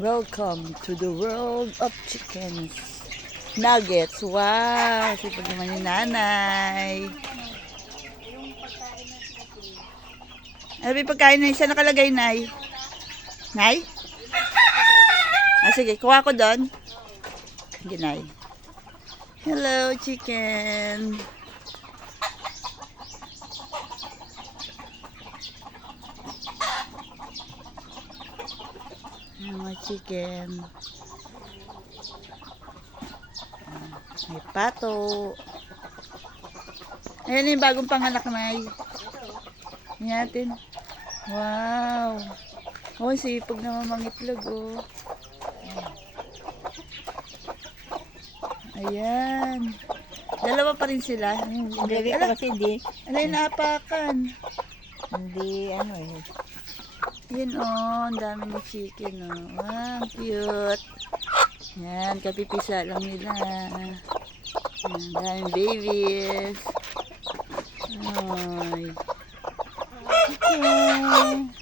Welcome to the world of chickens. Nuggets. Wow! Sipag naman ni nanay. Ano ba yung pagkain na isa nakalagay, nay? Nay? Sige. Kuha ko doon. Sige, nay. Hello, chicken. Mga chicken. May pato. Ayan yung bagong panganak, nay. Natin. Wow. Oh, sipag naman mangitlog, oh. Ayan. Dalawa pa rin sila. Hindi ko kasi hindi. Alay, naapakan. Hindi, ano eh. Yan, oh. Ang dami ng chicken, oh. Wow, cute. Yan, kapipisa lang nila. Ang daming babies. Ay. Chicken.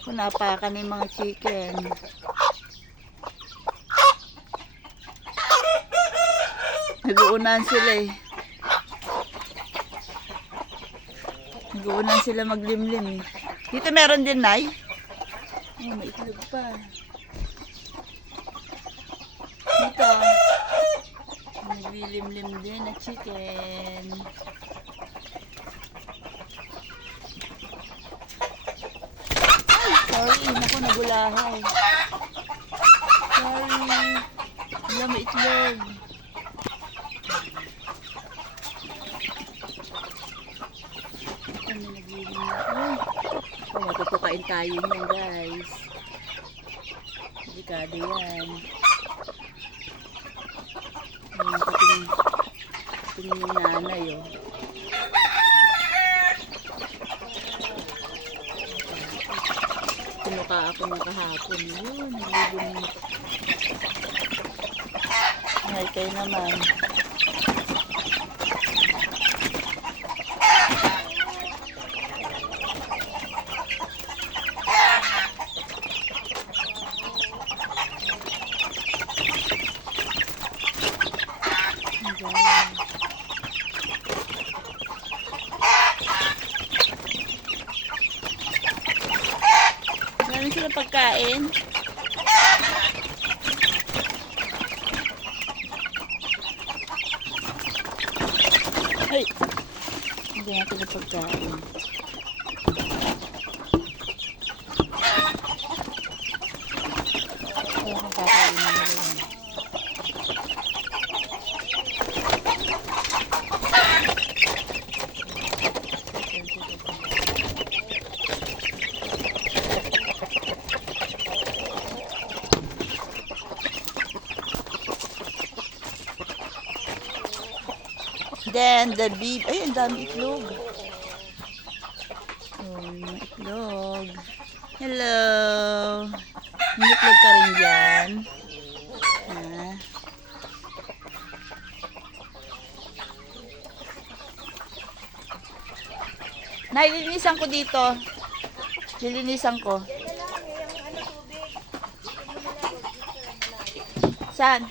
Kung napakan yung mga chicken. Nag-uunan sila eh. Nag-uunan sila maglimlim eh. Dito meron din, nay. Oh, may itlog pa. Dito. Naglilimlim din na chicken. Ay, sorry. Naku, nagulahay. Sorry. Wala, may itlog. Kami naglilimlim. Ay, matutukain tayo niyan, guys. Delikado yan. Ayan, patingin yung nanay, oh. Pinuka ako na kahapon. Yun, nalilim. Ay, kayo naman. Marami sila pagkain. Ay! Hindi natin na pagkain. Ay, akong kakain na nila yan. Then, the baby, ay, ang dami itlog. Oh, mga itlog. Hello. May itlog ka rin dyan. Ha? Nilinisan ko dito. Nilinisan ko. Saan?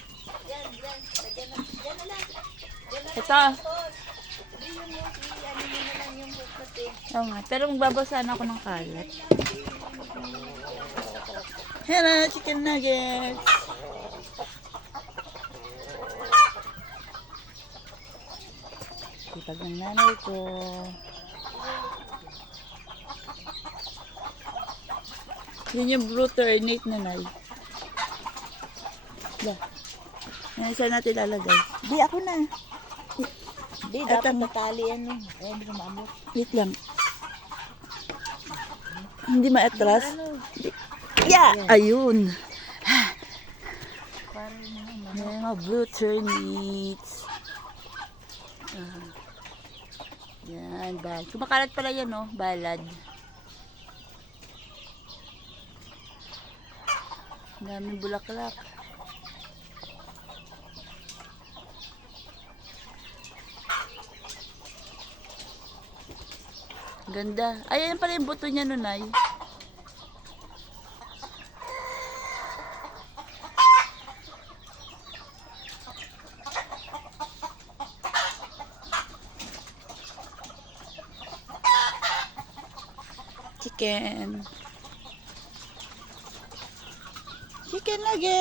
Ito. Oo nga, pero magbabasahan ako ng kalat. Hello, chicken nuggets. Sipag ng nanay ko. Yun yung blue ternate na nay. Da. Yan, saan natin lalagay? Di, ako na. Hindi, dapat natali ano. Eh, hindi ko maamot. Wait lang. Hindi maatras. Yeah! Ayun. Yan mga blue turnips. Yan, balad. Kumakalat pala yan, no? Balad. Daming bulaklak. Ganda. Ayan pala yung buto niya nun, ay. Chicken. Chicken again.